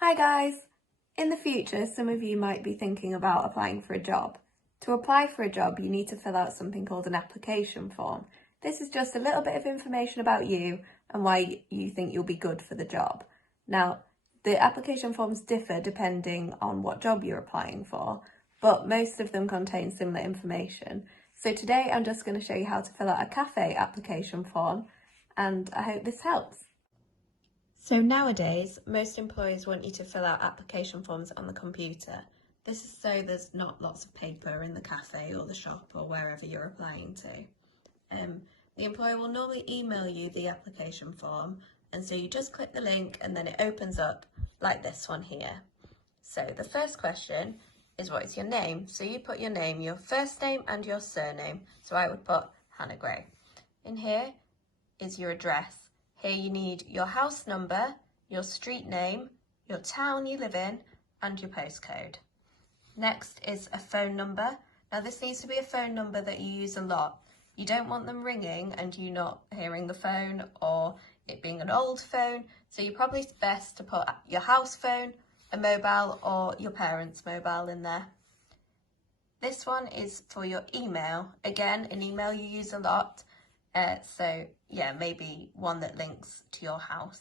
Hi guys! In the future, some of you might be thinking about applying for a job. To apply for a job, you need to fill out something called an application form. This is just a little bit of information about you and why you think you'll be good for the job. Now, the application forms differ depending on what job you're applying for, but most of them contain similar information. So today I'm just going to show you how to fill out a cafe application form, and I hope this helps. So nowadays, most employers want you to fill out application forms on the computer. This is so there's not lots of paper in the cafe or the shop or wherever you're applying to. The employer will normally email you the application form, and so you just click the link and then it opens up like this one here. So the first question is, what is your name? So you put your name, your first name and your surname. So I would put Hannah Gray. In here is your address. Here you need your house number, your street name, your town you live in, and your postcode. Next is a phone number. Now this needs to be a phone number that you use a lot. You don't want them ringing and you not hearing the phone or it being an old phone, so you're probably best to put your house phone, a mobile, or your parents' mobile in there. This one is for your email. Again, an email you use a lot. So yeah, maybe one that links to your house.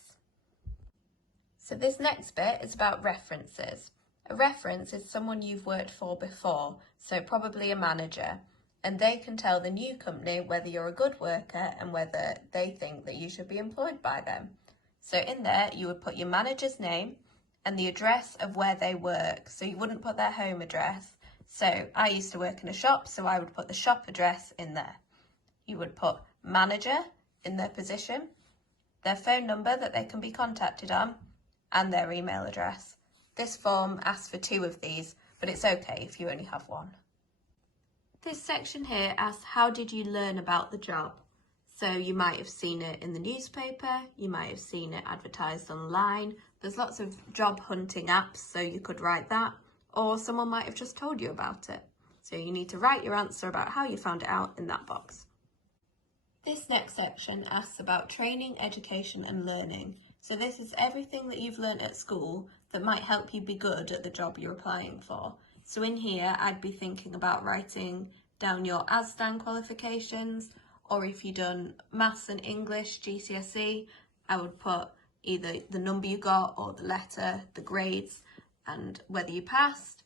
So this next bit is about references. A reference is someone you've worked for before, so probably a manager, and they can tell the new company whether you're a good worker and whether they think that you should be employed by them. So in there, you would put your manager's name and the address of where they work. So you wouldn't put their home address. So I used to work in a shop, so I would put the shop address in there. You would put manager in their position, their phone number that they can be contacted on, and their email address. This form asks for 2 of these, but it's okay if you only have 1. This section here asks, how did you learn about the job? So you might have seen it in the newspaper, you might have seen it advertised online. There's lots of job hunting apps, so you could write that, or someone might have just told you about it. So you need to write your answer about how you found it out in that box. This next section asks about training, education and learning. So this is everything that you've learnt at school that might help you be good at the job you're applying for. So in here, I'd be thinking about writing down your ASDAN qualifications, or if you've done maths and English GCSE, I would put either the number you got or the letter, the grades, and whether you passed,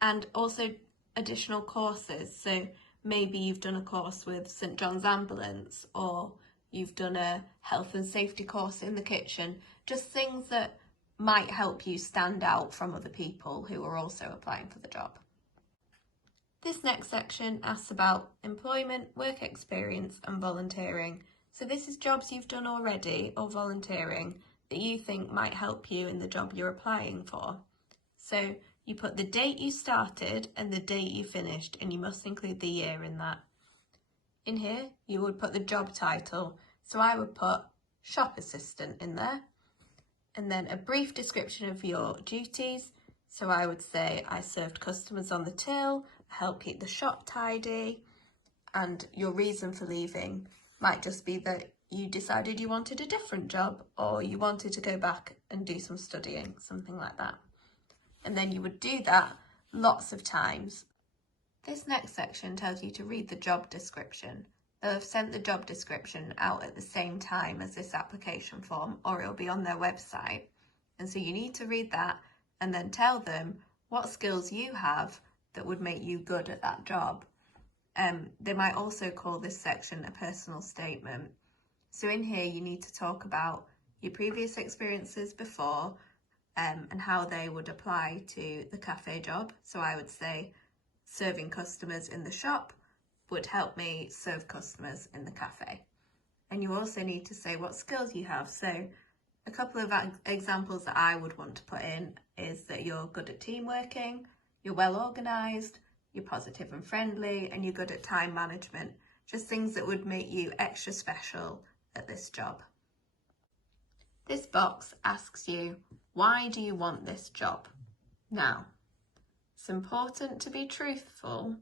and also additional courses. So maybe you've done a course with St John's Ambulance, or you've done a health and safety course in the kitchen, just things that might help you stand out from other people who are also applying for the job. This next section asks about employment, work experience and volunteering. So this is jobs you've done already or volunteering that you think might help you in the job you're applying for. So you put the date you started and the date you finished, and you must include the year in that. In here, you would put the job title. So I would put shop assistant in there. And then a brief description of your duties. So I would say I served customers on the till, helped keep the shop tidy, and your reason for leaving might just be that you decided you wanted a different job or you wanted to go back and do some studying, something like that. And then you would do that lots of times. This next section tells you to read the job description. They'll have sent the job description out at the same time as this application form, or it'll be on their website. And so you need to read that and then tell them what skills you have that would make you good at that job. They might also call this section a personal statement. So in here you need to talk about your previous experiences before, and how they would apply to the cafe job. So I would say serving customers in the shop would help me serve customers in the cafe. And you also need to say what skills you have. So a couple of examples that I would want to put in is that you're good at team working, you're well organised, you're positive and friendly, and you're good at time management. Just things that would make you extra special at this job. This box asks you, why do you want this job? Now, it's important to be truthful,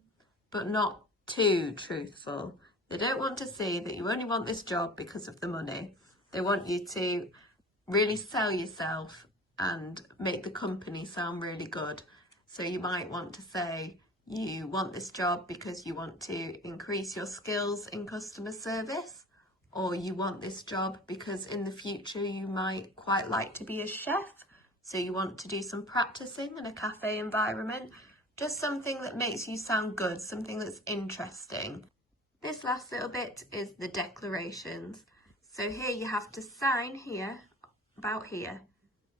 but not too truthful. They don't want to see that you only want this job because of the money. They want you to really sell yourself and make the company sound really good. So you might want to say you want this job because you want to increase your skills in customer service, or you want this job because in the future you might quite like to be a chef, so you want to do some practicing in a cafe environment. Just something that makes you sound good, something that's interesting. This last little bit is the declarations. So here you have to sign here, about here,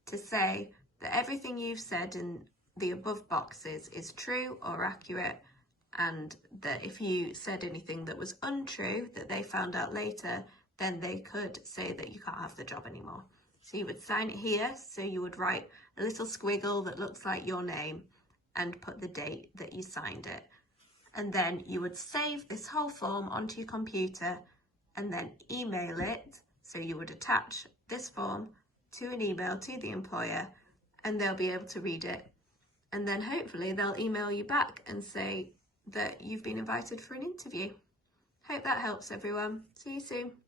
to say that everything you've said in the above boxes is true or accurate, and that if you said anything that was untrue that they found out later, then they could say that you can't have the job anymore. So you would sign it here, so you would write a little squiggle that looks like your name and put the date that you signed it. And then you would save this whole form onto your computer and then email it. So you would attach this form to an email to the employer, and they'll be able to read it. And then hopefully they'll email you back and say that you've been invited for an interview. Hope that helps everyone. See you soon.